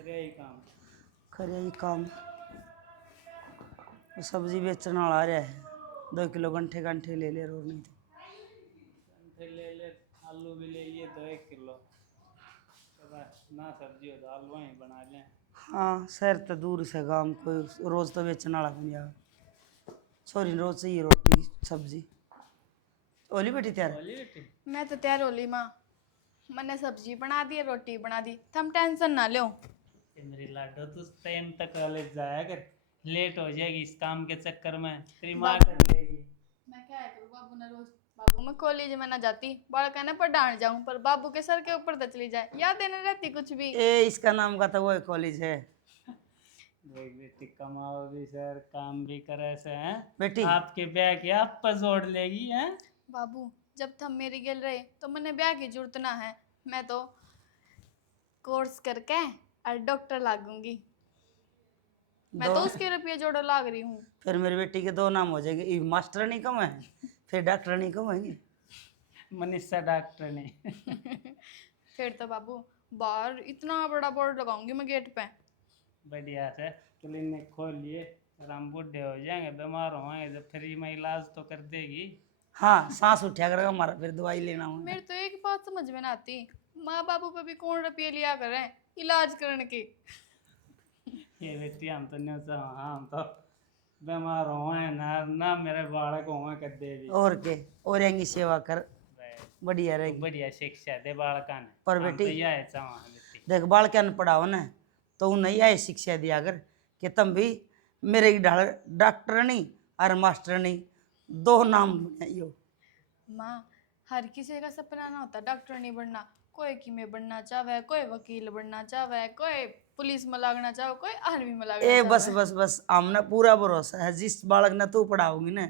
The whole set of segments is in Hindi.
खरे ही काम सब्जी बेचने वाला आ रहा है 2 किलो गंठे गंठे ले ले रोज नहीं थे ले ले आलू भी ले लिए 2 1 किलो ना सब्जी हो तो आलू ही बना लें। हाँ शहर तो दूर से गांव कोई रोज तो बेचने वाला नहीं आ छोरी रोज चाहिए रोटी सब्जी ओली बेटी तैयार बोली बेटी मैं तो तैयार होली माँ मैंने सब्जी बना दी रोटी बना दी तुम टेंशन ना लो। मेरी लाडो तू टाइम तक कॉलेज जाया कर लेट हो जाएगी इस काम के चक्कर में तेरी माँ कर लेगी। मैं क्या करूँ बाबू ने रोज बाबू मैं कॉलेज में ना जाती बड़ा कहने पर डांट जाऊं पर बाबू के सर के ऊपर तो चली जाए याद नहीं रहती कुछ भी। ए इसका नाम का तो वो कॉलेज है देख बेटी कमाओ भी सर काम भी करे से हैं बेटी आपके ब्याह के आप पर जोड़ लेगी हैं। बाबू जब तुम मेरी गेल रहे तो मैंने ब्याह की जरूरत ना है मैं तो कोर्स करके और डॉक्टर लागूंगी मैं तो उसके रुपये जोड़ो लाग रही हूँ। फिर मेरी बेटी के 2 नाम हो जाएंगे ये मास्टर नहीं कम है फिर डॉक्टर नहीं कम होंगे मनीषा डॉक्टर ने फिर तो बाबू बाहर इतना बड़ा बोर्ड लगाऊंगी मैं गेट पे बढ़िया से क्लिनिक खोल लिए हम बूढ़े हो जाएंगे बीमार होंगे जब फ्री में इलाज तो कर देगी। हाँ सांस उठा करेगा हमारा फिर दवाई लेना होगा मेरे तो एक बात समझ में ना आती माँ बाबू पे भी कौन रुपये लिया करे इलाज करने के। ये बेटी हम तो नहीं चाह हम तो बीमार होए ना मेरे बालक होए कर देगी और के और यंगी सेवा कर बढ़िया रहेगी बढ़िया शिक्षा दे बालका ने पर हम बेटी तो यह चाह बेटी देख बाल क्या न पढ़ाओ ना तो नहीं आए शिक्षा दिया कर कि तुम भी मेरे की डॉक्टर नहीं और मास्टर नहीं 2 नाम बनाइयो। माँ हर किसी का सपना ना होता डॉक्टर नहीं बनना कोई कीमे बनना चाहे कोई वकील बनना चाहे कोई पुलिस में लगना चाहे कोई आर्मी में लगना ए चाहे। बस बस हमने पूरा भरोसा है जिस बालक ने तू पढ़ाओगी ना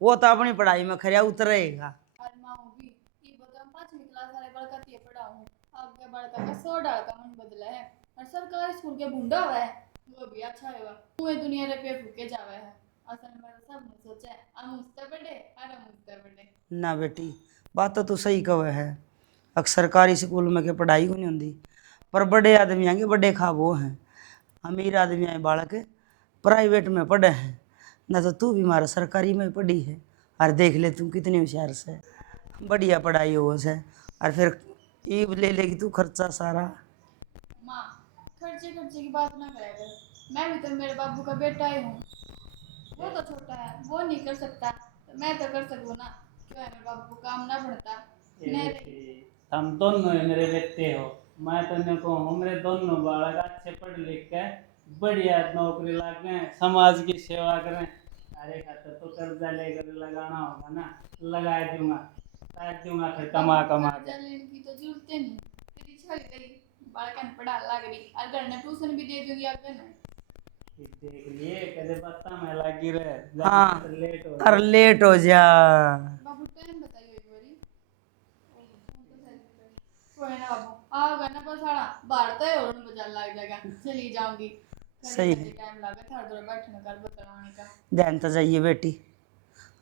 वो तो अपनी पढ़ाई में खरिया उतरेगा। और माँ भी ये बता 5वीं क्लास वाले बड़का ये पढ़ाऊं अब के बड़का का 100 डाल का मन बदला है और सरकारी स्कूल के भूंडा हुआ है वो भी अच्छा होगा पूरे दुनिया रे पे फूके जावे है असल में तो सब ने सोचा है हम उससे बड़े और हम उससे बड़े। ना बेटी बात तो तू सही कहे है अक्सर सरकारी स्कूल में के पढ़ाई को नहीं होती पर बड़े आदमी आएंगे बड़े खा वो हैं अमीर आदमी आए बालक प्राइवेट में पढ़े हैं ना तो तू भी हमारा सरकारी में पढ़ी है और देख ले तू कितनी होशियार से बढ़िया पढ़ाई हो से और फिर ईब ले लेगी तू खर्चा सारा। माँ खर्चे खर्चे की बात ना करा कर मैं भी तो मेरे बाबू का बेटा ही हूँ वो तो छोटा है वो नहीं कर सकता तो मैं तो कर सकूँ ना क्यों है मेरे बाबू को काम ना पड़ता हम दोनों मेरे बेटे हो मैं तो कहूँ मेरे दोनों बालक अच्छे पढ़ लिख के बढ़िया नौकरी लागे समाज की सेवा करें। अरे खातर तो कर्जा लेकर लगाना होगा ना लगा दूंगा फिर कमा कर्जा लेने की तो जरूरत नहीं तेरी छड़ी तेरी बालकन पढ़ा लाग रही और घर ने ट्यूशन भी दे दूंगी अगर ने देख लिए कदे पत्ता में लगी रहे हाँ लेट हो और लेट हो जा बाबू टाइम बताइए एक बारी कोई ना बाबू आओगे ना बस आड़ा बाहर तो और बाजार लग जाएगा चली जाऊंगी सही टाइम लगा था थोड़ा बैठने का बताने का ध्यान तो चाहिए बेटी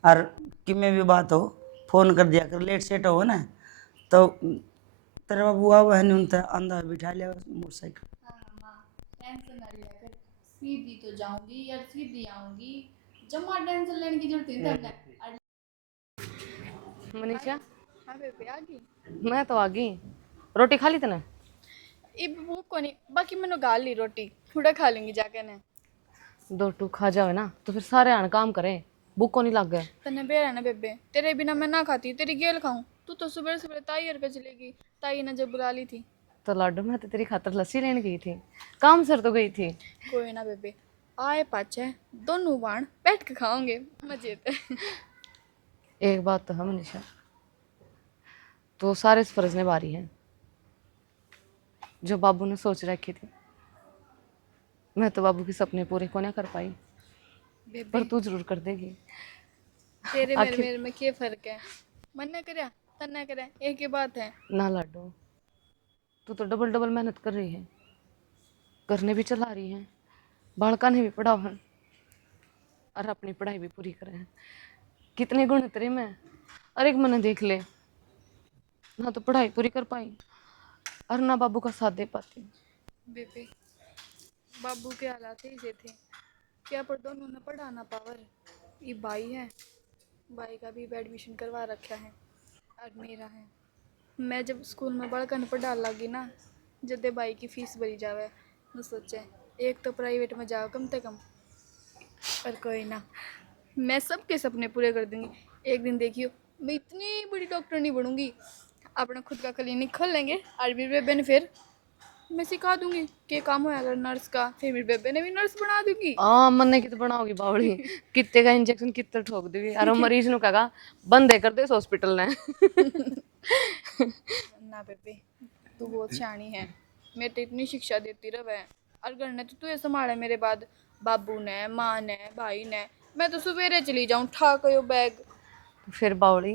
और कि में भी बात हो फोन कर दिया कर लेट सेट हो ना तो तेरे बाबू आ बहन उन अंदर बिठा लिया मोटरसाइकिल। हाँ माँ टेंशन ना लिया कर सीधी तो जाऊंगी यार सीधी आऊंगी जमा टेंशन लेने की जरूरत नहीं तुमने। मनीषा हाँ बेबे आ गई मैं तो आ गई रोटी खा ली तने ये भूख को नहीं बाकी मैंने गाल ली रोटी थोड़ा खा लूंगी जाके ने 2 टूक खा जाओ ना तो फिर सारे आने काम करें भूख को नहीं लग गए तने बेरा ना बेबे तेरे बिना मैं ना खाती तेरी गेल खाऊं तू तो सुबह सुबह ताई हर पे चलेगी ताई ने जब बुला ली थी तो लाडू मैं तो तेरी खातर लस्सी लेने गई थी काम सर तो गई थी कोई ना बेबे आए पाचे दोनों बाण बैठ के खाओगे मजे ते एक बात तो है मनीषा तो सारे इस फर्ज निभा रही है जो बाबू ने सोच रखी थी मैं तो बाबू के सपने पूरे को नहीं कर पाई पर तू जरूर कर देगी तेरे मेरे में क्या फर्क है मन ना करया तन ना करे एक ही बात है ना लाडू तू तो डबल डबल मेहनत कर रही है करने भी चला रही है बालका ने भी पढ़ाओ है और अपनी पढ़ाई भी पूरी करे हैं कितने गुण तेरे में और एक मैंने देख ले ना तो पढ़ाई पूरी कर पाई और ना बाबू का साथ दे पाती बेबे बाबू के हालात ही से थे, क्या पर दोनों ने पढ़ा ना पावर। ये भाई है, भाई का भी एडमिशन करवा रखा है और मेरा है। मैं जब स्कूल में बड़कन पढ़ा लगी ना, जदे भाई की फीस भरी जावे, मैं सोचे एक तो प्राइवेट में जाओ कम से कम। पर कोई ना, मैं सबके सपने पूरे कर दूंगी। एक दिन देखियो, मैं इतनी बड़ी डॉक्टर नहीं बनूंगी, अपना खुद का क्लिनिक खोल लेंगे और मेरे बेबे ने फिर मैं सिखा दूंगी कि काम होया अगर नर्स का, फिर मेरे बेबे ने भी नर्स बना दूंगी। मन कित बनाओगी बावड़ी कितने का इंजेक्शन कितने ठोक देगी अरे मरीज नु कहा बंदे कर दे इस हॉस्पिटल ने ना बेबे, तू बहुत सियानी है, मैं तो इतनी शिक्षा देती रहे और घर ने तो तू संभाले मेरे बाद, बाबू ने, माँ ने, भाई ने। मैं तो सवेरे चली जाऊं ठा कयो बैग। फिर बावड़ी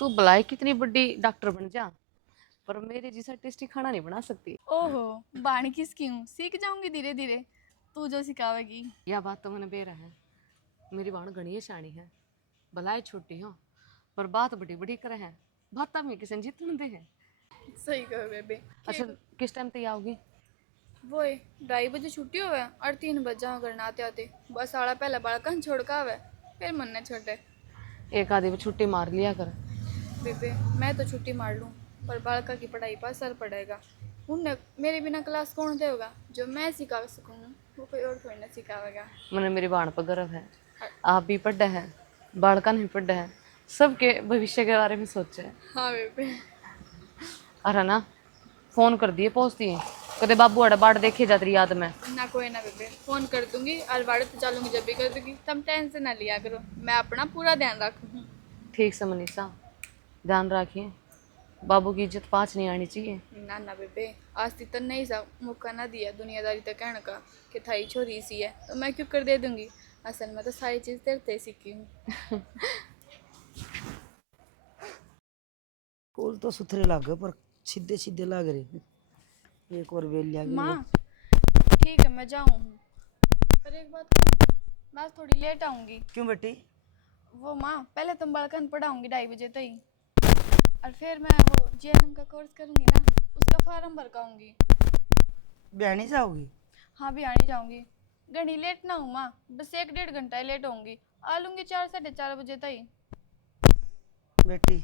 तू भलाई कितनी बड़ी डॉक्टर बन जा पर मेरे जैसा टेस्टी खाना नहीं बना सकती। ओहो, बाणी किसकी हूँ, सीख जाऊंगी धीरे धीरे, तू जो सिखावेगी। यह बात तो मैंने बेरा है मेरी बाण घनी शानी है भलाई छोटी हो पर बात बड़ी बड़ी करे है बात में किसी जीतने दे है। सही कहो बेबे। अच्छा किस टाइम तक आओगी? वो 2:30 बजे छुट्टी होवे और 3 बज जाओ घर आते आते, बस आला पहले बालकन छोड़ के आवे, फिर मन ने छोटे। एक आधी भी छुट्टी मार लिया कर। बेबे मैं तो छुट्टी मार लूँ, पर बालका की पढ़ाई पर असर पड़ेगा। उनने मेरे बिना क्लास कौन देगा, जो मैं सिखा सकूँ वो कोई और थोड़ी ना सिखावेगा। मैंने मेरी बाण पर गर्व है आप भी पढ़ा है बाड़का नहीं पढ़ा है सबके भविष्य के बारे में सोचे है। हाँ बेबे। अरे ना फोन कर दिए पहुंचती है कदे बाबू अड़ा बाट देखे जाती याद में। ना कोई ना बेबे, फोन कर दूंगी और वाड़े तो चलूंगी जब भी कर दूंगी, तुम टेंशन ना लिया करो, मैं अपना पूरा ध्यान रखूँ। ठीक से मनीषा ध्यान रखिए बाबू की इज्जत पाँच नहीं आनी चाहिए। ना ना बेबे, आज तक नहीं सा मौका ना दिया दुनियादारी तक कहने का कि थाई छोरी सी है तो मैं क्यों कर दे दूंगी। असल में तो सारी चीज़ तेरे से सीखी हूँ। फूल तो सुथरे लग गए पर सीधे सीधे लग रहे। एक और बेल लिया माँ ठीक है मैं जाऊँ, पर एक बात कहूँ, मैं आज थोड़ी लेट आऊँगी। क्यों बेटी? वो माँ, पहले तुम बालकन पढ़ाऊँगी 2:30 बजे तक ही, और फिर मैं वो जीएनएम का कोर्स करूँगी ना, उसका फार्म भर के आऊँगी। बहनी जाओगी? हाँ भी आनी जाऊँगी, घनी लेट ना हूँ माँ, बस 1-1.5 घंटा ही लेट होंगी, आ लूँगी 4-4:30 बजे तक ही। बेटी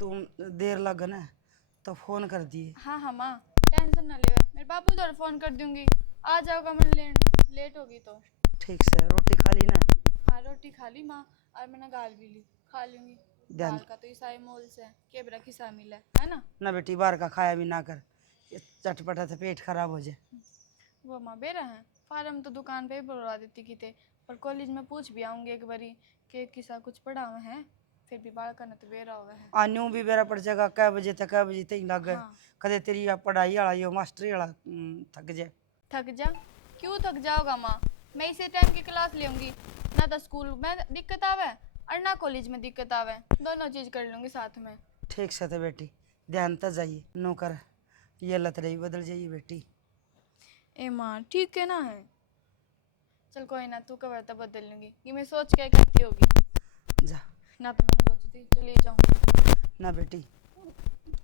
तुम देर लग ना तो फोन कर दिए। हाँ हाँ माँ, टेंशन ना ले, मेरे बापू उधर फ़ोन कर दूँगी, आ जाओगा मैं लेने, लेट होगी तो। ठीक से रोटी खा ली ना? हाँ रोटी खा ली माँ, और मैंने गाल भी ली, खा लूँगी। ध्यान दाल का तो ईसाई मोल से केबरा की शामिल है ना। ना बेटी, बाहर का खाया भी ना कर, ये चटपटा से पेट खराब हो जाए। वो माँ बेरा है, फार्म तो दुकान पे ही भरवा देती की थे, पर कॉलेज में पूछ भी आऊँगी एक बारी कि किसा कुछ पढ़ा हुआ है, फिर भी बाल करना तो बेरा हुआ है। आन्यू भी बेरा पड़ जाएगा कै बजे तक, कै बजे तक लग गए। हाँ कदे तेरी या पढ़ाई वाला यो मास्टरी वाला थक जाए। थक जा, क्यों थक जाओगा माँ, मैं इसी टाइम की क्लास लूँगी, ना तो स्कूल में दिक्कत आवे और ना कॉलेज में दिक्कत आवे, दोनों चीज़ कर लूँगी साथ में। ठीक से थे बेटी, ध्यान तो जाइए नौकर, ये लत रही बदल जाइए बेटी। ए माँ ठीक है ना है, चल कोई ना, तू कवर तो बदल लूँगी, ये मैं सोच के कहती होगी जा ना, तो मैंने सोची थी चली जाऊँ। ना बेटी,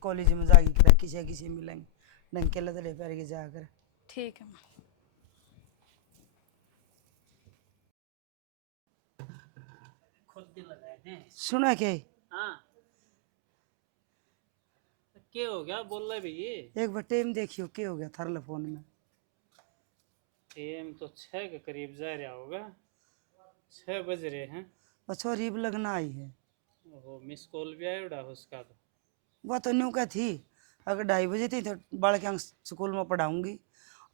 कॉलेज में जागी कर किसी किसी मिलेंगे, ढंग के लतड़े पैर के जाकर। ठीक है माँ। खुद ही लगाए हैं। सुना क्या? हाँ क्या हो गया बोल रहे भैया? एक बार टाइम देखियो क्या हो गया थारले फोन में। टाइम तो 6 के करीब जा रहा होगा, 6 बज रहे हैं। अच्छा रीब लगना आई है, वो मिस कॉल भी आया उड़ा उसका तो। वह तो न्यू क्या थी, अगर 2:30 बजे थी तो बाल के स्कूल में पढ़ाऊंगी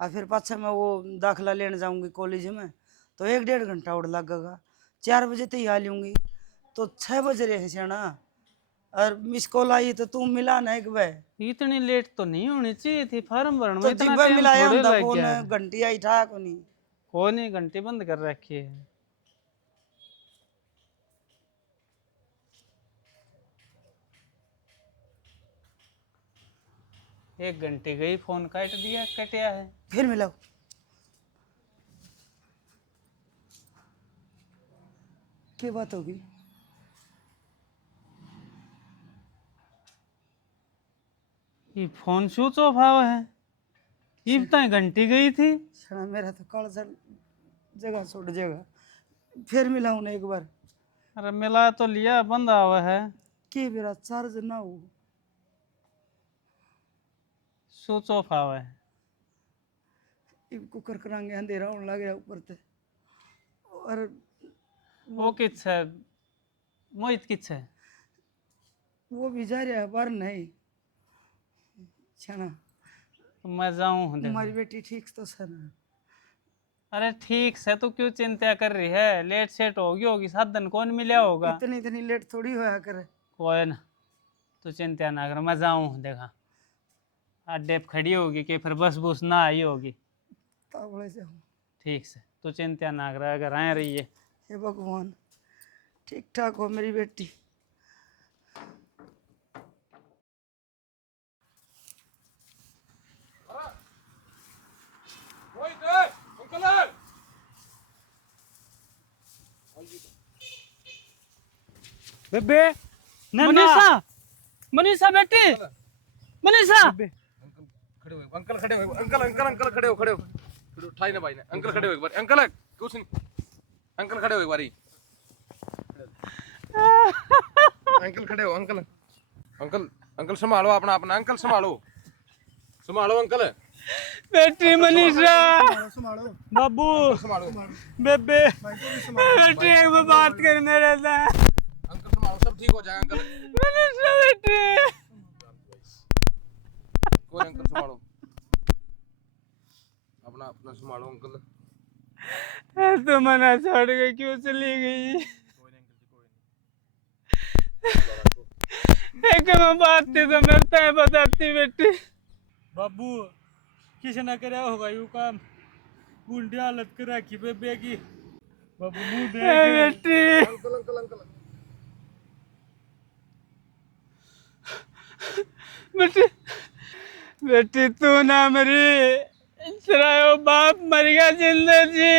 और फिर पाछा मैं वो दाखिला लेने जाऊंगी कॉलेज में, तो 1-1.5 घंटा और लगेगा। 4 बजे तक ही आ लूँगी, तो 6 बज रहे हैं सियाना, और मिस कॉल आई तो तू मिला ना एक बार। इतनी लेट तो नहीं होनी चाहिए थी, फार्म भरने तो में इतना जिब्बा टाइम मिलाया थोड़े हम लग फोन, गया। घंटी आई था को नहीं। कौन ही घंटे बंद कर रखी है? एक घंटे गई फोन काट दिया, कटिया है। फिर मिलाओ, क्या बात होगी? ये फोन स्विच ऑफ आवा है। ये तो घंटी गई थी। छड़ा मेरा तो काल सर जगह छोड़ जाएगा, फिर मिलाऊं ना एक बार। अरे मिला तो लिया, बंधा हुआ है। के मेरा चार्ज ना हो। स्विच ऑफ हुआ है। इनको कर करांगे, अंधेरा होने लग गया ऊपर से। और वो किस है, मोहित किस है? वो भी जा रहा है बाहर नहीं। छना तो मैं जाऊं देखो। हमारी बेटी ठीक तो सर है। अरे ठीक से, तो क्यों चिंता कर रही है? लेट सेट होगी साधन कौन मिला होगा। इतनी इतनी लेट थोड़ी होया करे। कोई ना, तू चिंता ना कर, मैं जाऊं देखा। अड्डे पे खड़ी होगी कि फिर बस बुस ना आई होगी। तावड़े से हूँ। ठीक से, तू चिंता ना कर, अगर आ रही है। हे भगवान, ठीक ठाक हो मेरी बेटी। बेबे मनीषा, मनीषा बेटी, मनीषा। खड़े हो अंकल, खड़े हो अंकल, अंकल अंकल खड़े हो, खड़े हो, खड़े हो, उठाई ना भाई ने। अंकल खड़े हो एक बार, अंकल कुछ नहीं, अंकल खड़े हो एक बारी, अंकल खड़े हो, अंकल अंकल अंकल संभालो अपना अपना, अंकल संभालो, संभालो अंकल। बेटी मनीषा, बाबू, संभालो बेबे, बेटी एक बार बात कर मेरे से। अंकल, संभालो, सब ठीक हो जाएगा अंकल। मनीषा बेटी, कोई अंकल संभालो अपना अपना, संभालो अंकल। तो मना छोड़ के क्यों चली गई? एक मैं बात थी तो मेरे है बताती बेटी। बाबू किसी ने कराया होगा यू काम, बूढ़ी हालत कर रखी बेबे की। बाबू मुंह देख। बेटी, अंकल अंकल अंकल बेटी, बेटी तू ना मरी, तेरा वो बाप मर गया जिंदा जी।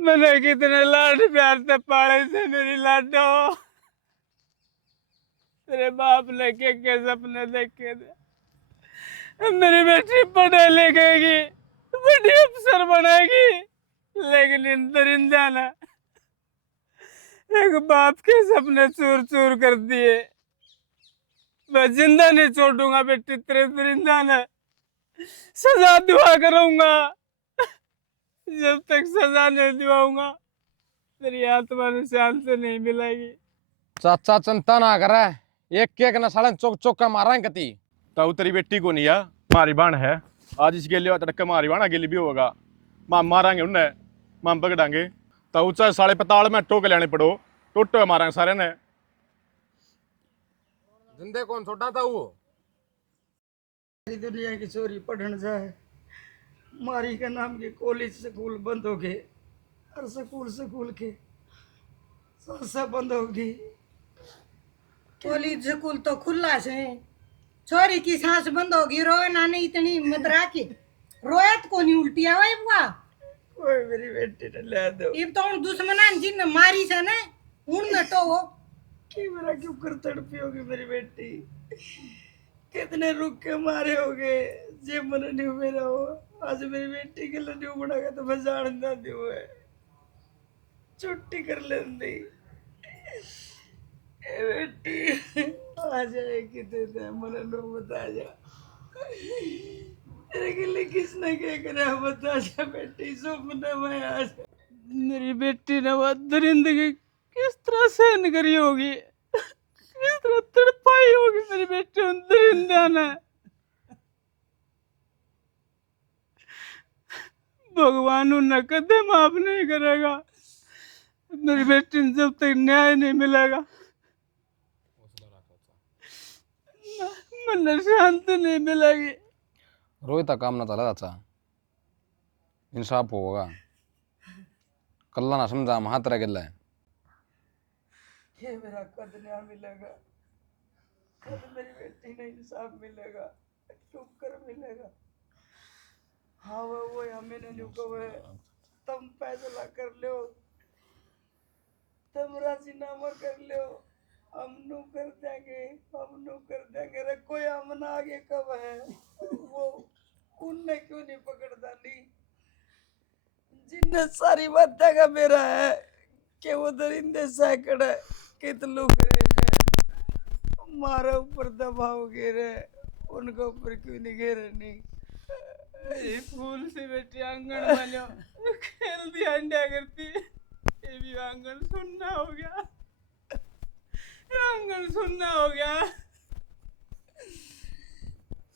मैंने कितने लाड प्यार से पाले थे मेरी लाडो। तेरे बाप ने के सपने देखे थे, मेरी बेटी पढ़े लिखेगी, बड़ी अफसर बनेगी, लेकिन दरिंदा ना एक बाप के सपने चूर चूर कर दिए। मैं जिंदा नहीं छोड़ूंगा बेटी, तेरे दरिंदा ने सजा दुआ करूंगा। जब तक सजा नहीं दिवाऊंगा तेरी आत्मा ने शांति नहीं मिलेगी। चाचा चिंता ना कर, एक एक न सालन चौक चौक का मारा कती। ताऊ तेरी बेटी को नहीं है, मारी बाण है। आज इस गेली तड़के मारी बाण गेली भी होगा। मां मारांगे उन्हें, मां पकड़ांगे। ताऊ चाहे साले पताल में टोके लेने पड़ो, टोटे मारांगे सारे ने। जिंदे कौन छोटा था वो? सारी दुनिया की चोरी पढ़ने जाए, मारी के नाम के कॉलेज स्कूल बंद हो गए, और स्कूल के सब बंद हो गई। कॉलेज स्कूल तो खुला से, छोरी की सांस बंद होगी, रोए ना नहीं इतनी हिम्मत राखी, रोयत को नहीं उल्टी आवे बुआ। कोई मेरी बेटी ने ले दो। इब तो उन दुश्मनान जिन मारी से ने उन न तो वो कि मेरा क्यों कर तड़पी होगी मेरी बेटी। कितने रुक के मारे होगे, जे मन नहीं मेरा हो। आज मेरी बेटी के लिए नहीं बढ़ागा तो मैं जान ना दूँ, छुट्टी कर लेंदी। ए बेटी आ जाए कितने मन नो बता जा, तेरे के लिए किसने क्या करा बता जा बेटी, सपने में आ जा। मेरी बेटी ने वो दरिंदगी किस तरह सहन करी होगी, किस तरह तड़पाई होगी मेरी बेटी उन दरिंदा ने। भगवान उन्हें कदे माफ नहीं करेगा मेरी बेटी ने जब तक न्याय नहीं मिलेगा, मन शांति नहीं मिलेगी। रोहित काम ना चला चाचा, इंसाफ होगा। कल्ला ना समझा हम हाथ रह गया है। ये मेरा कद न्याय मिलेगा, कद मेरी बेटी ने इंसाफ मिलेगा, शुक्र मिलेगा। हाँ वो हमें नहीं कहे, तुम फैसला कर लो, तुम राजीनामा कर लो, हम नु कर देंगे रे, कोई हमना आगे कब है, वो उनने क्यों नहीं पकड़ता नहीं, जिनने सारी बातें का मेरा है कि वो दरिंदे सैकड़ है कित लोग रहे हैं, हमारे ऊपर दबाव गिरे, उनके ऊपर क्यों नहीं गिरे नहीं। ये फूल से बेटी आंगन बनो खेल दिया अंडा करती, ये भी आंगन सुनना हो गया, आंगन सुनना हो गया।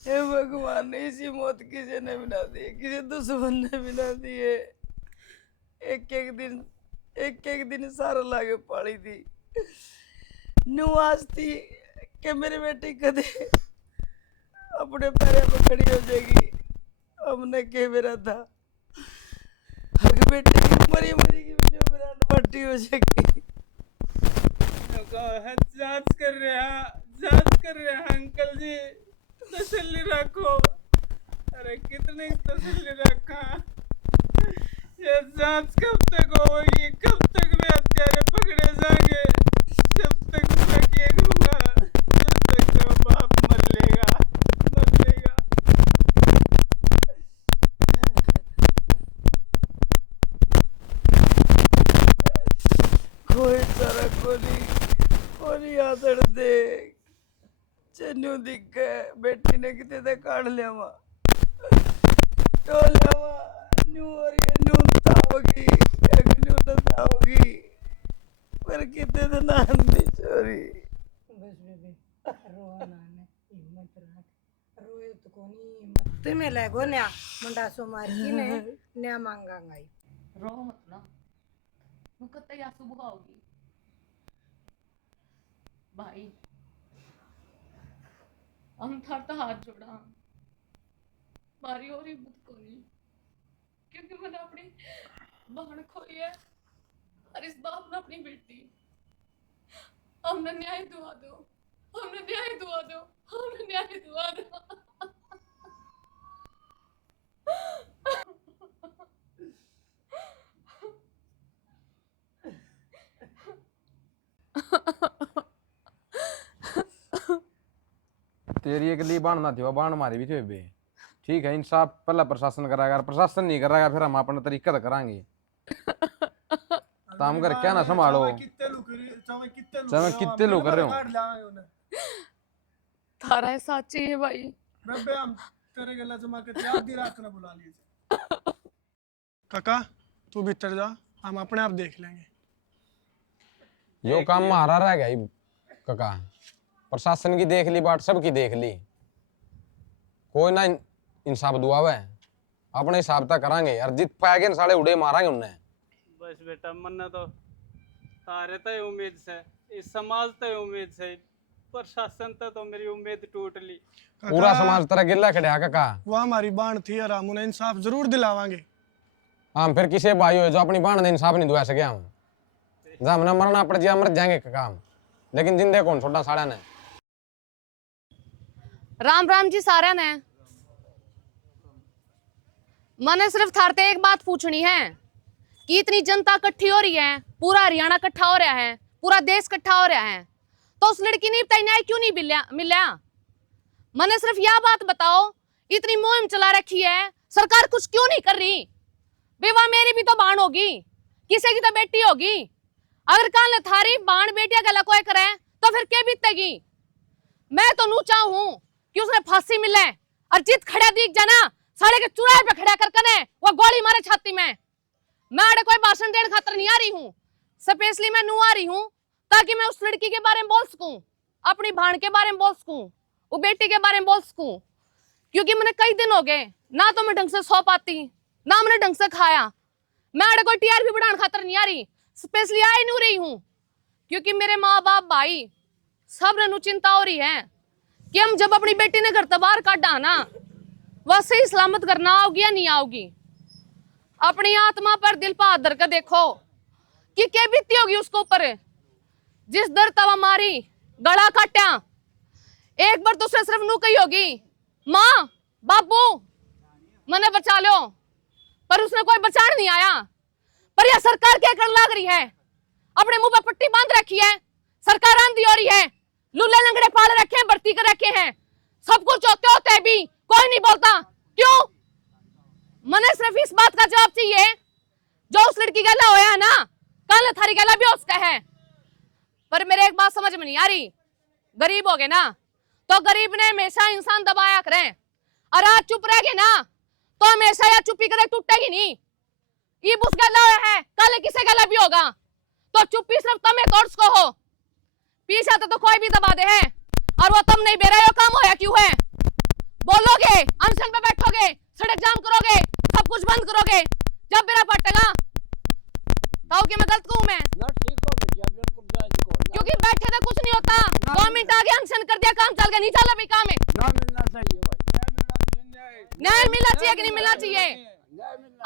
हे भगवान ने इसी मौत किसी ने भी ना दी, किसी दुश्मन ने भी ना दी है। एक एक दिन सारा लागे पड़ी थी, नुआस थी कि मेरी बेटी कदे अपने पैरों पे खड़ी हो जाएगी, हमने कह मेरा था अगर बेटी की मरी की वीडियो मेरा मट्टी हो जाएगी। जांच कर रहे हैं अंकल जी, तसल्ली रखो। अरे कितने तसल्ली रखा, ये जांच कब तक होगी, कब तक मैं हत्यारे पकड़े जाएंगे, जब तक मैं किए करूंगा, जब तक तो बाप मर लेगा। कोई तरह कोनी आदर दे चन्नू दिख बेटी ने किते ते काढ़ लियावा तो लियावा न्यू और ये न्यूनता होगी, एक न्यूनता होगी पर किते ते नान दी चोरी। बस बेबे रोना ने हिम्मत रख, रोए तो कोनी हिम्मत तुम्हें लगो न्या मुंडा सो मारी ने न्या मांगांगा रो मत ना, मुकत्ते या सुबह होगी भाई, हम थार तो हाथ जोड़ा, मारी और हिम्मत कोनी, क्योंकि मैंने अपनी बहन खोई है और इस बाप ने अपनी बेटी, हमने न्याय दुआ दो, हमने न्याय दुआ दो, हमने न्याय दुआ दो। तेरी एक ली बाण ना थी, वो बाण मारी भी थी बे। ठीक है, इंसाफ पहला प्रशासन कराएगा, प्रशासन नहीं कराएगा फिर हम अपना तरीका तो कराएंगे। काम कर क्या ना संभालो, चाहे कितने लोग कर रहे हो। थारा है साची है भाई, तेरे गला जमा के आधी रात ना बुला लीजिए। काका तू भीतर जा, हम अपने आप देख लेंगे। यो काम हमारा रह गया ही काका, प्रशासन की देख ली बात, सबकी देख ली, कोई ना इंसाफ दुआवे, अपने हिसाब तक करांगे और जित पाएंगे ना साले उड़े मारेंगे उन्हें। बस बेटा मन्ना तो तारे तो उम्मीद से, इस समाज तो उम्मीद से, प्रशासन तो मेरी उम्मीद टूट ली। पूरा समाज तरह गिल्ला खड़ा काका, वो हमारी बाण थी और हम उन्हें इंसाफ जरूर दिलावांगे। हम फिर किसी भाई हो जो अपनी बाण ने इंसाफ नहीं दुआ सके, हम जब हमने मरना पड़ जाए मर जाएंगे काका हम, लेकिन जिंदे कौन छोटा साड़ा ने। राम राम जी सारा ने, मैंने सिर्फ थारते एक बात पूछनी है कि इतनी जनता इकट्ठी हो रही है, पूरा हरियाणा इकट्ठा हो रहा है, पूरा देश इकट्ठा हो रहा है, तो उस लड़की ने न्याय क्यों नहीं मिला? मैंने सिर्फ यह बात बताओ, इतनी मुहिम चला रखी है, सरकार कुछ क्यों नहीं कर रही? बेवा मेरी भी तो बाण होगी, किसी की तो बेटी होगी, अगर कल थारी बाण बेटिया गला कोई करे तो फिर क्या बीतेगी? मैं तो नू चाहूं कि उसने फांसी मिले और जित खड़ा दिख जाना साले के चुराहे पे खड़ा कर कने वो गोली मारे छाती में। मैं अड़े कोई भाषण देने खातर नहीं आ रही हूँ, स्पेशली मैं नू आ रही हूँ ताकि मैं उस लड़की के बारे में बोल सकूं, अपनी भाण के बारे में बोल सकूं, वो बेटी के बारे में बोल सकूं, क्योंकि मैंने कई दिन हो गए ना तो मैं ढंग से सो पाती ना मैंने ढंग से खाया। मैं अड़े कोई टीआरपी बढ़ाने खातर नहीं आ रही, स्पेशली आ ही नहीं रही हूँ क्योंकि मेरे माँ बाप भाई सब ने चिंता हो रही है कि हम जब अपनी बेटी ने घर बाहर काटा ना वह सही सलामत करना आओगी या नहीं आओगी। अपनी आत्मा पर दिल पर हाथ धर कर देखो कि क्या बीती होगी उसको ऊपर, जिस दर तवा मारी गला काटा, एक बार तो सिर्फ नू कही होगी माँ बापू मैंने बचा लो, पर उसने कोई बचाने नहीं आया। पर यह सरकार क्या कर लाग रही है, अपने मुंह पर पट्टी बांध रखी है, सरकार आंधी हो रही है, लूले लंगड़े पाल रखे हैं, भर्ती कर रखे हैं, सब कुछ होते होते भी कोई नहीं बोलता। क्यों? मने सिर्फ इस बात का जवाब चाहिए, जो उस लड़की गला होया है ना, कल थारी गला भी उसका है। पर मेरे एक बात समझ में नहीं आ रही, गरीब हो गए ना तो गरीब ने हमेशा इंसान दबाया करें, और आज चुप रह गए ना तो हमेशा या चुप्पी करे टूटेगी नहीं। ये बुस गला होया है, कल किसे गला भी होगा, तो चुप्पी सिर्फ तुम्हें तो उसको हो, पीछे तो कोई भी दबा दे है, और वो तुम नहीं बेरा, काम होया क्यों है? बोलोगे, अनशन पे बैठोगे, सड़क जाम करोगे, सब कुछ बंद करोगे, जब मेरा पटेगा तो कि मैं गलत कहूं मैं? क्योंकि बैठे तो कुछ नहीं होता, 2 मिनट आगे अनशन कर दिया, काम चल गया, नहीं चला भी काम है। न्याय मिलना चाहिए कि नहीं मिलना चाहिए?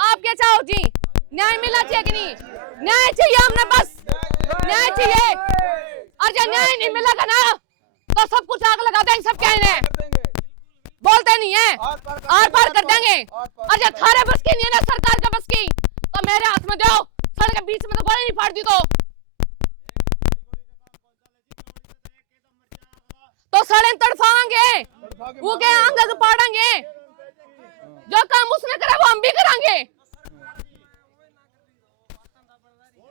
आप क्या चाहो जी? न्याय मिलना चाहिए कि नहीं? न्याय चाहिए हमने, बस न्याय चाहिए। और जब न्याय नहीं मिलेगा ना तो सब कुछ आग लगा देंगे, सब कहने बोलते नहीं है, आर पार कर देंगे। और जब थारे बस की नहीं है ना सरकार के बस की, तो मेरे हाथ में दो, सड़क के बीच में तो गोली नहीं फाड़ दी तो सड़े तड़फाएंगे, वो के अंग पाड़ेंगे, जो काम उसने करा वो हम भी करांगे।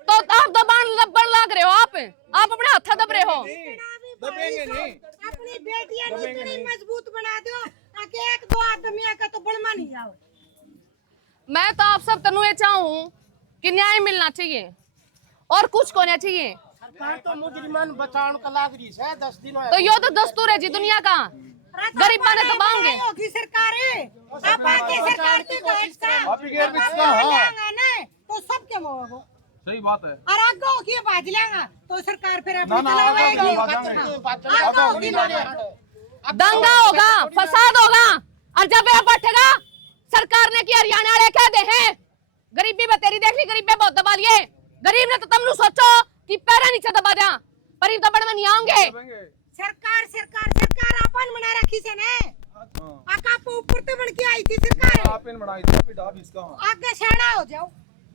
तो आप दबाण लग रहे हो, आप अपने हाथ दब रहे हो। दबेंगे नहीं, अपनी बेटियां इतनी मजबूत बना दो ताकि 1-2 आदमी का तो बड़मा नहीं जाओ। मैं तो आप सब तनु ये चाहूं कि न्याय मिलना चाहिए और कुछ को नहीं चाहिए। सरकार तो मुजरिमान बचाने का लाग रही है 10 दिन तो यो तो दस्तूर है जी दुनिया का, गरीब माने तो बांगे होगी सरकारें, आप आके सरकार की आप ही गैर बिचका, हाँ तो सबके मोह सही बात है। और आगे होगी बाज लेंगा तो सरकार फिर ना ना दंगा होगा, फसाद होगा, और जब यह बैठेगा सरकार ने कि हरियाणा वाले कह दे हैं गरीबी में तेरी देख ली, गरीब में बहुत दबा लिए, गरीब ने तो तुम सोचो कि पैरा नीचे दबा दिया, पर इन दबड़ में नहीं आएंगे। सरकार सरकार सरकार अपन बना रखी से ने, आका ऊपर तो बन के आई थी सरकार, आप इन बनाई थी डाब इसका, आगे शाना हो जाओ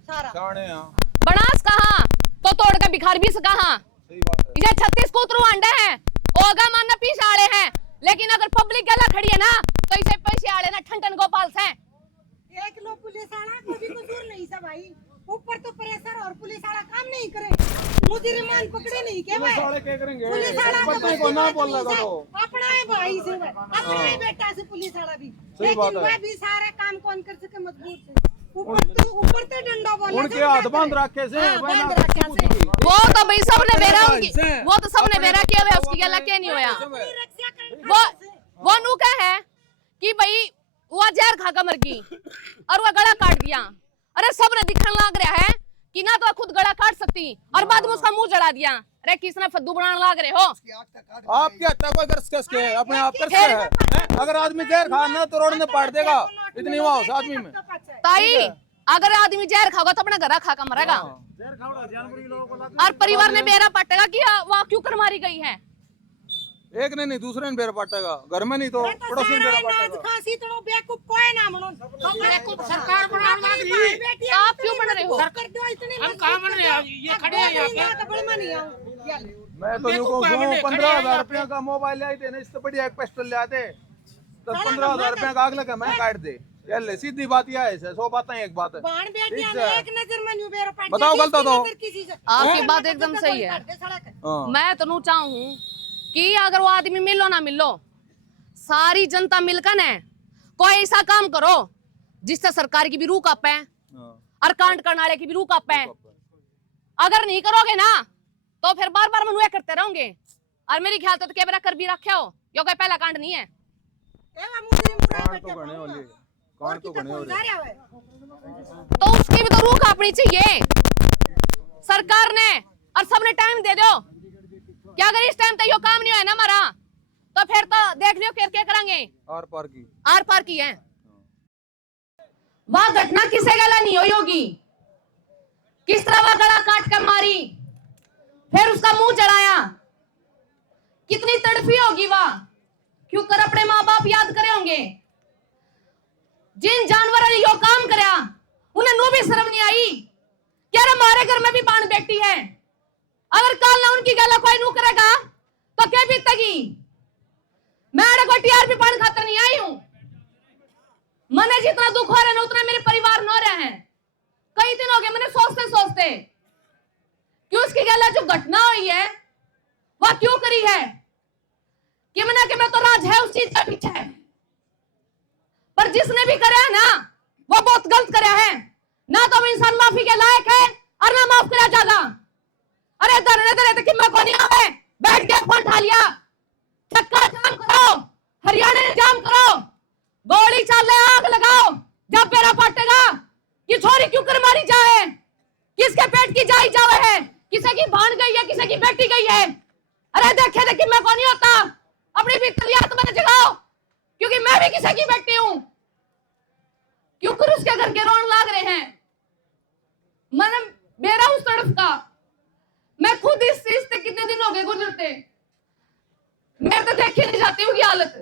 सारा शाने। हां बनास कहां तो तोड़ के भिखार भी कहां? सही बात है। ये 36 कूतरू अंडे हैं, ओगा मानना पीछे आड़े हैं, लेकिन अगर पब्लिक गला खड़ी है ना तो इसे पैसे आड़े ना ठंडन गोपाल से। 1 लो पुलिस वाला को भी कसूर नहीं सा भाई, ऊपर तो प्रेशर और पुलिस वाला काम नहीं करे, मुजरिमान पकड़े नहीं के भाई, साले क्या करेंगे? पुलिस वाला पत्नी को ना बोल लगा तो अपना है भाई से, अपना ही बेटा से पुलिस वाला भी, सही बात लेकिन है। वह भी सारे काम कौन कर सके मजबूर से, ऊपर तो डंडा बोला उनके हाथ बांध रखे से, बांध रखे से, वो तो भाई सबने बेरा उनकी, वो तो सबने बेरा किया हुआ, उसकी गला क्या नहीं होया। रक्षा करने वो नू क्या है कि भाई वो जहर खा कर मर गई और वो गला काट दिया। अरे सबने दिखने लग रहा है कि ना तो खुद गला काट सकती और बाद में उसका मुंह जला दिया। अरे किसने फद्दू बनाने लग रहे हो? आपकी हत्या कोई कर के है, अपने आप कर सकते है। अगर आदमी जहर खाना तो रोड ने पाट देगा, इतनी वाह आदमी में। ताई अगर आदमी जहर खागा तो अपना घर खा कर मरेगा, और परिवार ने बेरा पटेगा कि वहाँ क्यों कर मारी गई है। एक ने नहीं दूसरे ने बेरा पाटेगा, घर में नहीं तो पड़ोसी ने बेरा पाटेगा। खांसी तो बेवकूफ कोई ना मनो, बेवकूफ सरकार बना रही है। तो आप क्यों बन रहे हो? हम कहाँ बन रहे हैं? ये खड़े हैं यहाँ पे। तो बड़मा नहीं आओ मैं तो यूं कहूँ 15,000 रुपया का मोबाइल ले आए थे ना, इससे बढ़िया एक पिस्टल ले आते तो 15,000 रुपया का अगले का मैं काट दे। ले सीधी बात यह है, 100 बातें एक बात है। बाण बेटियां ने एक नजर में न्यू बेरा पड़ बताओ गलत हो तो। आपकी बात एकदम सही है। मैं तो चाहूँ कि अगर वो आदमी मिलो ना मिलो, सारी जनता मिलकर न कोई ऐसा काम करो जिससे सरकार की भी रूह कांपे और कांड करने वाले की भी रूह कांपे। अगर नहीं करोगे ना तो फिर बार बार मनुआ करते रहोगे, और मेरी ख्याल तो कैमरा कर भी रखे हो, यो कोई पहला कांड नहीं है। तो उसकी भी तो रूह कांपनी चाहिए सरकार ने, और सबने टाइम दे दो क्या अगर इस टाइम तक यो काम नहीं है ना हमारा तो फिर तो देख लियो क्या करेंगे। आर पार की है। वह घटना किसे गला नहीं हुई होगी, किस तरह वह गला काट कर मारी, फिर उसका मुंह चढ़ाया, कितनी तड़फी होगी वह, क्यों कर अपने माँ बाप याद करे होंगे। जिन जानवरों ने यो काम करया उन्हें नो भी शर्म नहीं आई कि यार हमारे घर में भी बाण बेटी है, अगर कल ना उनकी गला कोई नू करेगा तो क्या बीतेगी। मैं कोई टीआरपी पाने खातर नहीं आई हूं। मने जितना दुख हो रहा है ना उतना मेरे परिवार न रहे हैं। कई दिन हो गए मैंने सोचते सोचते कि उसकी गला जो घटना हुई है वह क्यों करी है, कि मैं तो राज है उस चीज का पीछे है। पर जिसने भी करे है ना वो बहुत गलत करे है। ना तो इंसान माफी के लायक है और ना माफ करा जाएगा। अरे धरने धरे तो किम्मा को नहीं आवे, बैठ के फोन उठा लिया, चक्का जाम करो, हरियाणा ने जाम करो, गोली चाले आग लगाओ, जब पेरा पटेगा कि छोरी क्यों कर मारी जाए, किसके पेट की जाई जावे है, किसी की भान गई है, किसी की बेटी गई है। अरे देखे देखी मैं कौन नहीं होता, अपनी भीतरियात में जगाओ, क्योंकि मैं भी किसी की बेटी हूं। क्यों कर उसके घर के रोन लाग रहे हैं। मन मेरा उस तरफ का, मैं खुद इस चीज से कितने दिन हो गए गुजरते, मैं तो देखी नहीं जाती हूँ हालत,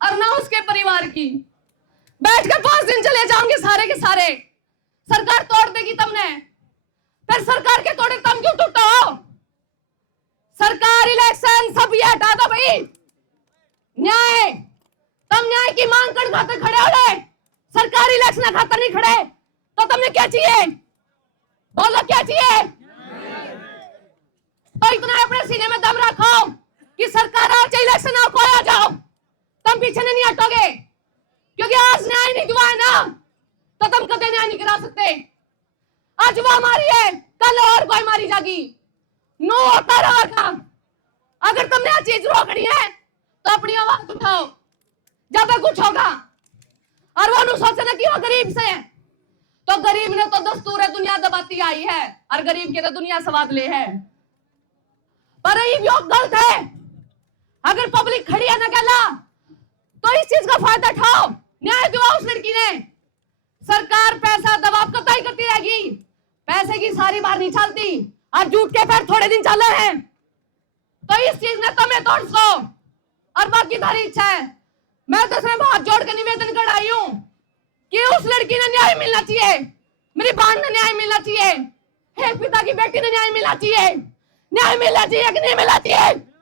और ना उसके परिवार की। बैठ कर 5 दिन चले जाओगे सारे के सारे, सरकार तोड़ देगी तुमने, फिर सरकार के तोड़े तुम क्यों टूटो। सरकार, इलेक्शन सब ये हटा दो भाई। न्याय, तुम न्याय की मांग कर खाते खड़े हो रहे, सरकारी इलेक्शन खातर नहीं खड़े, तो तुमने क्या चाहिए, बोलो क्या चाहिए। तो इतना अपने सीने में दम रखो कि सरकार आ चाहे इलेक्शन आओ, कोई आ जाओ, तुम पीछे नहीं हटोगे, क्योंकि आज न्याय नहीं हुआ है ना तो तुम कभी न्याय नहीं करा सकते। आज वो हमारी है, कल और कोई मारी जाएगी, नो होता रहेगा। अगर तुमने ये चीज रोकनी है तो अपनी आवाज उठाओ जब तक कुछ होगा। और वो नु सोचना कि वो गरीब से है, तो गरीब ने तो दस्तूर है दुनिया दबाती आई है, और गरीब के तो दुनिया स्वाद ले है। पर ये गलत है। अगर पब्लिक खड़ी है ना कहला तो इस चीज का फायदा उठाओ, न्याय दिलाओ उस लड़की ने। सरकार पैसा दबाव कतई करती रहेगी, पैसे की सारी बार नहीं चलती, और झूठ के पैर थोड़े दिन चले हैं, तो इस चीज ने तुम्हें तोड़ सो। और बाकी तारी इच्छा है, मैं तो सिर्फ हाथ जोड़ के निवेदन कर आई हूं कि उस लड़की ने न्याय मिलना चाहिए, मेरी बहन ने न्याय मिलना चाहिए, हे पिता की बेटी ने न्याय मिलना चाहिए। न्याय मिलना चाहिए कि नहीं मिलना चाहिए।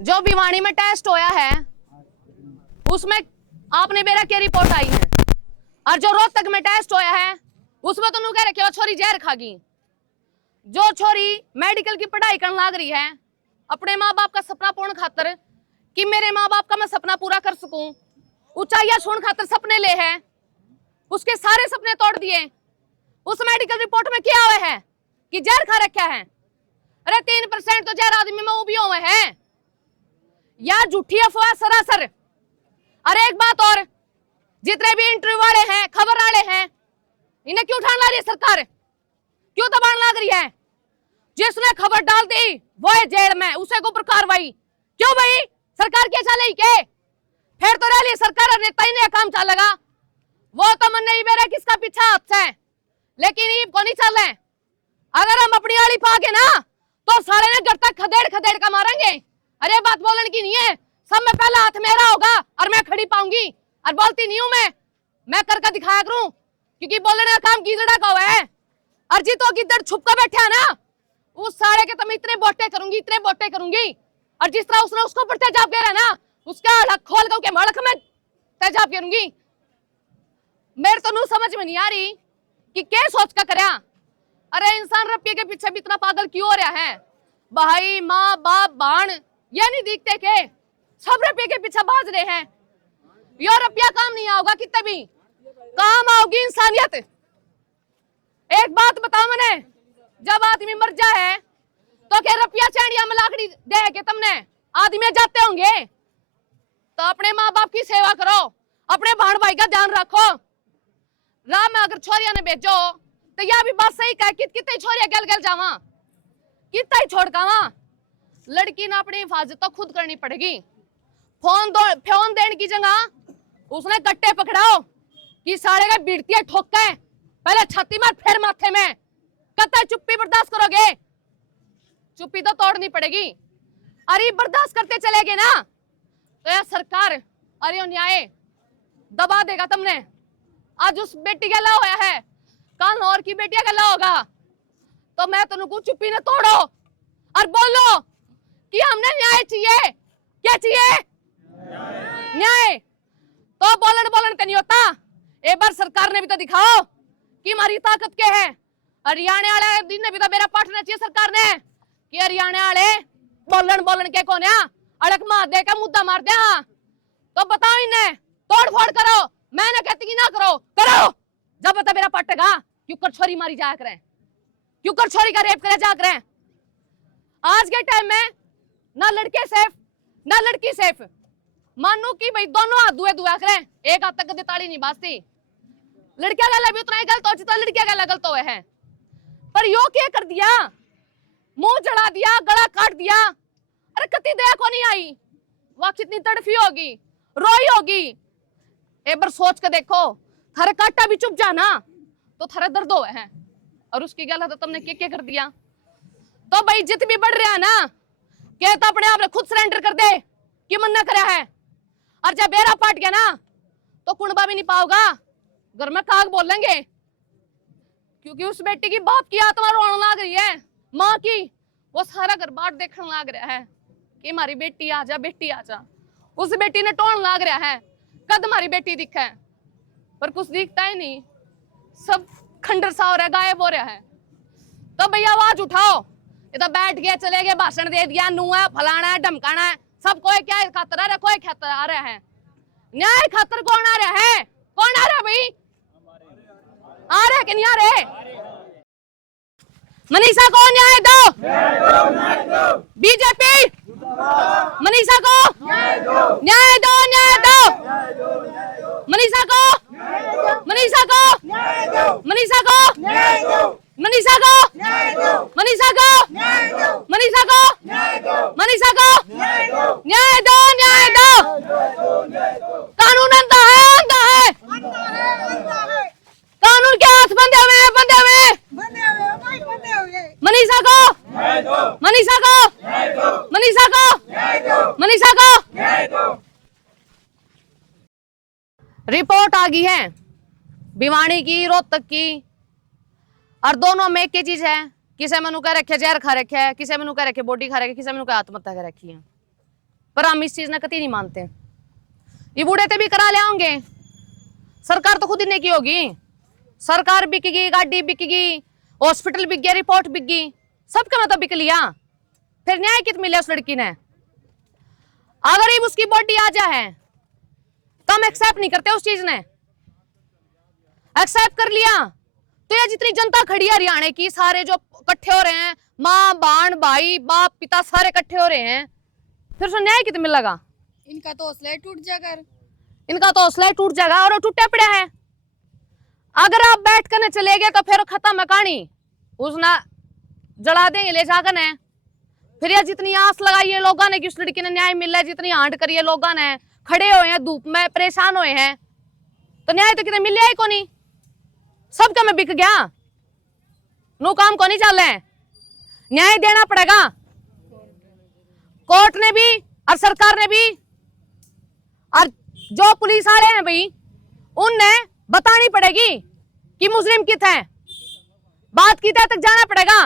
जो भिवानी में टेस्ट होया है उसमें आपने मेरा क्या रिपोर्ट आई है, और जो रोहतक में टेस्ट होया है उसमें तो कह रखे वो छोरी जहर खागी। जो छोरी मेडिकल की पढ़ाई करने लाग रही है अपने माँ बाप का सपना पूर्ण खातर, कि मेरे माँ बाप का मैं सपना पूरा कर सकूं, ऊंचाइयां छूने खातर सपने ले है, उसके सारे सपने तोड़ दिए। उस मेडिकल रिपोर्ट में क्या हुआ है कि जहर खा रखा है। अरे 3% तो जहर आदमी में उबी हुए हैं, या झूठी अफवाह सरासर। अरे एक बात और, जितने भी इंटरव्यू वाले हैं, खबर वाले हैं, इन्हें क्यों उठाने ला रही है सरकार, क्यों दबाने लग रही है। जिसने खबर डाल दी वो है जेल में, उसे को ऊपर कार्रवाई। क्यों भाई, सरकार क्या चले के फिर तो रह सरकार नेता ही ने काम चलेगा। वो तो मन नहीं बेरा किसका पीछा हाथ है, लेकिन ये को नहीं चल है। अगर हम अपनी आड़ी पागे ना तो सारे ने घर तक खदेड़ खदेड़ का मारेंगे। अरे बात बोलने की नहीं है, सब में पहला हाथ मेरा होगा और मैं खड़ी पाऊंगी, और बोलती नहीं हूं मैं करके दिखाया करूं, क्योंकि बोलने का काम गिदड़ा का हुआ है। और जी तो गिद्दड़ छुप कर बैठा है ना, उस सारे के तो मैं इतने बोटे करूंगी, इतने बोटे करूंगी, और जिस तरह उसने उसको पर तेजाब कह रहा है ना, उसका हड़क खोल के मड़क में तेजाब करूंगी। मेरे तो नू समझ में नहीं आ रही कि क्या सोच का करया। अरे इंसान रुपये के पीछे भी इतना पागल क्यों हो रहा है। भाई माँ बाप बाण ये नहीं दिखते के सब रुपये के पीछे भाज रहे हैं। यो रुपया काम नहीं आओगा, कितने भी काम आओगी इंसानियत। एक बात बताओ मैंने, जब आदमी मर जाए तो क्या रुपया चैनिया में लाकड़ी दे के तुमने आदमी जाते होंगे। तो अपने माँ बाप की सेवा करो, अपने बहन भाई का ध्यान रखो। राह में अगर छोरिया ने भेजो तो यह भी बात सही कह, कितने छोरिया गल गल जावा, कितना ही छोड़ कावा। लड़की ने अपनी हिफाजत तो खुद करनी पड़ेगी। फोन देने की जगह उसने कट्टे पकड़ाओ कि सारे का बिड़तियां ठोका है, पहले छाती में फिर माथे में। कतई चुप्पी बर्दाश्त करोगे, चुप्पी तो तोड़नी पड़ेगी। अरे बर्दाश्त करते चले गए ना तो यह सरकार अरे न्याय दबा देगा तुमने। आज उस बेटी का ला होया है, कल और की बेटिया का ला होगा। तो मैं तुमको चुप्पी ने तोड़ो और बोलो कि हमने न्याय चाहिए। क्या चाहिए? न्याय। तो बोलन बोलन का नहीं होता, एक बार सरकार ने भी तो दिखाओ कि हमारी ताकत क्या है। हरियाणा वाले दिन ने भी तो मेरा पाठना चाहिए सरकार ने कि हरियाणा वाले बोलन बोलन के कौन है, अड़क मार दे का मुद्दा मार दे। हाँ तो बताओ इन्हें, तोड़ फोड़ करो। मैं ना कहती कि ना करो, करो। जब बता मेरा पटेगा, क्यों कर छोरी मारी जाया करें, क्यों कर छोरी का रेप करे जा करें। आज के टाइम में ना लड़के सेफ ना लड़की सेफ। मानो कि भाई दोनों हाथ दुए दुआ करें, एक हाथ तक ताली नहीं बाजती। लड़कियां गला भी उतना ही गलत हो जितना लड़कियां गला गलत हुए हैं। पर यो क्या कर दिया, मुंह जला दिया, गला काट दिया। अरे कति दया को नहीं आई, वह कितनी तड़फी होगी, रोई होगी। एक बार सोच के देखो, थारे काटा भी चुप जाना तो थारे दर्द हुए हैं, और उसकी गलत तो तुमने क्या कर दिया। तो भाई जित भी बढ़ रहा है ना, कहता अपने आप ने खुद सरेंडर कर दे कि मन ना करा है। और जब बेरा पाट गया ना तो कुंडबा भी नहीं पाओगा, घर में काग बोलेंगे। क्योंकि उस बेटी की बाप की आत्मा रोने लग रही है, माँ की। वो सारा घर बार देखने लग रहा है कि हमारी बेटी आ जा, बेटी आ जा। उस बेटी ने टोन लग रहा है कद हमारी बेटी दिखे, पर कुछ दिखता ही नहीं, सब खंडर सा हो रहा है, गायब हो रहा है। तो भैया आवाज उठाओ। ये तो बैठ गए चले गए, भाषण दे दिया, नू है फलाना है ढमकाना है, सब कोई क्या खातर आ रहा है, कोई खातर आ रहा है। न्याय खातर कौन आ रहा है, कौन आ रहा है भाई, आ रहा है कि नहीं आ रहे? मनीषा को न्याय दो, बीजेपी मनीषा को न्याय दो, न्याय दो, मनीषा को, मनीषा को, मनीषा को, मनीषा को, मनीषा को, मनीषा को, मनीषा को न्याय दो, न्याय दो। कानून अंधा है, अंधा है, कानून के हाथ बंधे हुए हैं, बंधे हुए। मनीषा को, मनीषा को, मनीषा को, मनीषा को। रिपोर्ट आ गई है भिवानी की, रोहतक की, और दोनों में एक ही चीज है, किसे मनु कह रखे जहर खा रखे है, किसे मनु कह रखे बॉडी खा रखे, किसे मनु कह आत्महत्या कर रखी है। पर हम इस चीज ने कति नहीं मानते। ये बूढ़े ते भी करा ले आएंगे, सरकार तो खुद ही नहीं की होगी। सरकार बिकेगी, गाड़ी बिकेगी, हॉस्पिटल बिक गया, रिपोर्ट बिक गई, सबका मतलब बिक लिया। फिर न्याय कित मिले उस लड़की ने? अगर ये उसकी बॉडी आ जा है तो हम एक्सेप्ट नहीं करते उस चीज ने। एक्सेप्ट कर लिया तो ये जितनी जनता खड़ी है हरियाणा की, सारे जो इकट्ठे हो रहे हैं, माँ बहन भाई बाप पिता सारे इकट्ठे हो रहे हैं, फिर उसको न्याय कितना मिलेगा? इनका तो हौसला टूट जाएगा, इनका तो हौसला टूट जाएगा, और वो टूटे पड़े हैं। अगर आप बैठ कर न चले गए तो फिर खत्म है कहानी, उसना जला देंगे ले जाकर ने। फिर ये जितनी आस लगाई है लोगों ने कि उस लड़की ने न्याय मिल रहा है, जितनी हांड करी है लोगों ने, खड़े हुए हैं धूप में परेशान हुए हैं, तो न्याय तो कितने मिले ही को नहीं, सबका में बिक गया, नो काम को नहीं चल रहे। न्याय देना पड़ेगा, कोर्ट ने भी और सरकार ने भी, और जो पुलिस वाले हैं भाई उनने बतानी पड़ेगी कि मुजरिम कित है, बात की तह तक जाना पड़ेगा,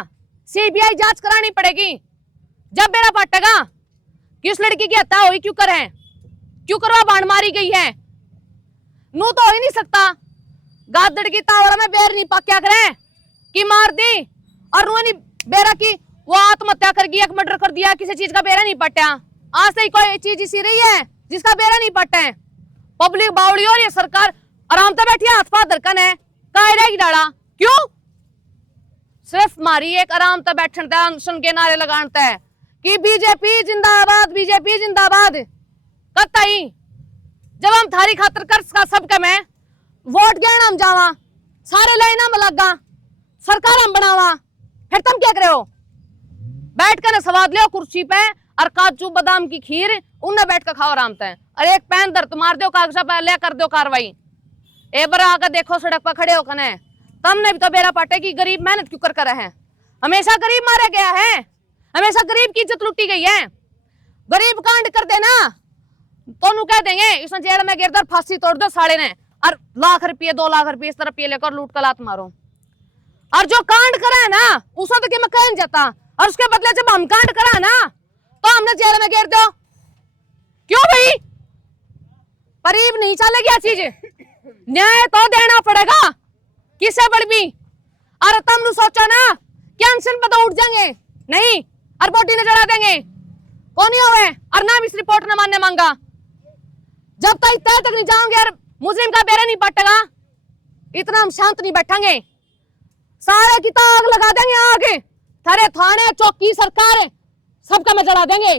सीबीआई जांच करानी पड़ेगी। जब मेरा पटेगा कि उस लड़की की हत्या हुई क्यों करे, क्यों करवा बाण मारी गई है, नू तो हो ही नहीं सकता। गादड़ की तावड़ में बेर नहीं पाक्या करे कि मार दी, और रू नहीं बेरा की वो आत्महत्या कर गई, एक मर्डर कर दिया, किसी चीज का बेरा नहीं पटा। आज से कोई चीज इसी रही है जिसका बेरा नहीं पटा है। पब्लिक बावड़ी और ये सरकार आराम से बैठी है, हाथ पाथ धड़कन है, कहा रहेगी डाला क्यों? सिर्फ मारी एक आराम से बैठता सुन के नारे लगाता है कि बीजेपी जिंदाबाद, बीजेपी जिंदाबाद। कतई जब हम थारी खातर कर सबके में वोट गए हम जावा, सारे लाइना में लगा, सरकार हम बनावा, फिर तुम क्या करे हो? बैठ कर स्वाद लियो कुर्सी पे, और काजू बादाम की खीर उनने बैठ कर खाओ आराम से, और एक पैन दर्द मार दो कागजा पे ले कर दो कार्रवाई। एक बार आकर देखो सड़क पर खड़े होकर ने, तुमने भी तो बेरा पाटे की गरीब मेहनत क्यों कर रहे हैं? हमेशा गरीब मारा गया है, हमेशा गरीब की इज्जत लूटी गई है। गरीब कांड कर देना तो नु कह देंगे इसने जेल में गिरदर फांसी तोड़ दो साले ने, और लाख रुपये 2 लाख रुपये इस तरह पिए लेकर लूट कर लात मारो। और जो कांड करा है ना उसको तो मैं कह नहीं जाता, और उसके बदले जब हम कांड करा ना तो हमने जेल में घेर दो। क्यों भाई? करीब नहीं चलेगी चीज, न्याय तो देना पड़ेगा किसे बड़ भी। और तुम सोचो ना कि अनशन पे तो उठ जाएंगे, नहीं और बोटी ने चढ़ा देंगे, कौन नहीं होवे और नाम इस रिपोर्ट ने मानने मांगा। जब तक तय तक नहीं जाओगे और मुस्लिम का बेरा नहीं पटेगा, इतना हम शांत नहीं बैठेंगे। सारे की तो आग लगा देंगे, आग थारे थाने चौकी सरकार सबका में जला देंगे।